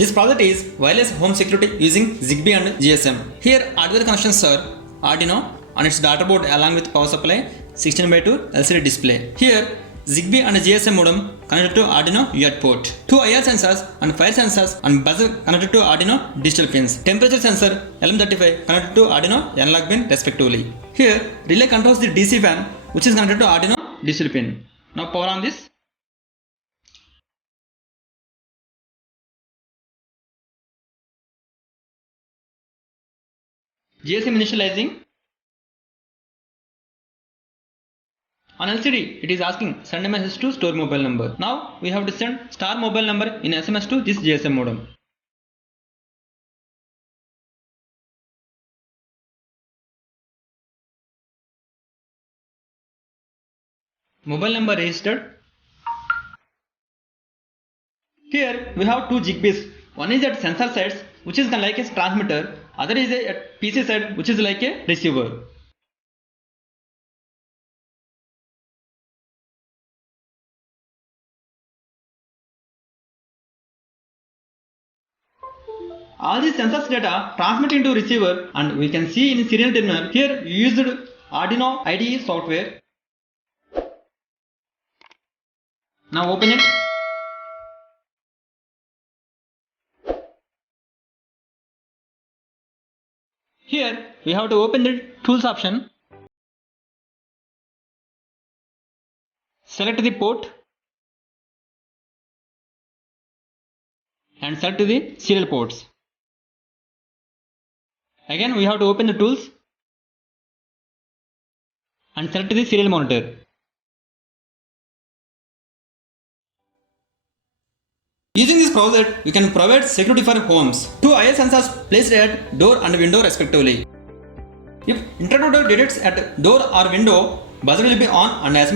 This project is wireless home security using ZigBee and GSM. Here hardware connections are Arduino and its data board along with power supply, 16:2 LCD display. Here ZigBee and GSM modem connected to Arduino UART port. 2 IR sensors and fire sensors and buzzer connected to Arduino digital pins. Temperature sensor LM35 connected to Arduino analog pin respectively. Here relay controls the DC fan which is connected to Arduino digital pin. Now power on this. GSM initializing. On LCD, it is asking send a message to store mobile number. Now we have to send star mobile number in SMS to this GSM modem. Mobile number registered. Here we have two ZigBees. One is at sensor sides, which is like a transmitter. Other is at PC side, which is like a receiver. All these sensors data transmit into receiver, and we can see in serial terminal. Here we used Arduino IDE software. Now open it. Here we have to open the tools option. Select the port and select the serial ports. Again we have to open the tools and select the serial monitor. Using this project, you can provide security for homes. 2 IR sensors placed at door and window respectively. If intruder detects at door or window, buzzer will be on and SMS